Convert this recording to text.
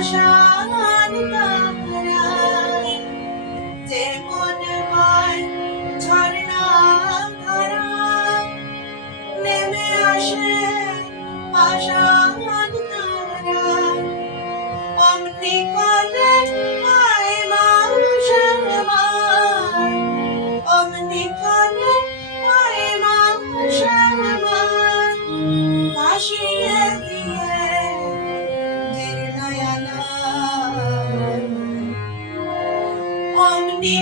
পাষাণ তারায় যেমন হয় ঝর্ণা ধারায় নেমে আসে পাষাণ তারায় অমনি করে হয় মানুষের মান অমনি করে হয় মানুষের মান ভাসিয়ে দিয়ে জীর্ণয়ানা অমনি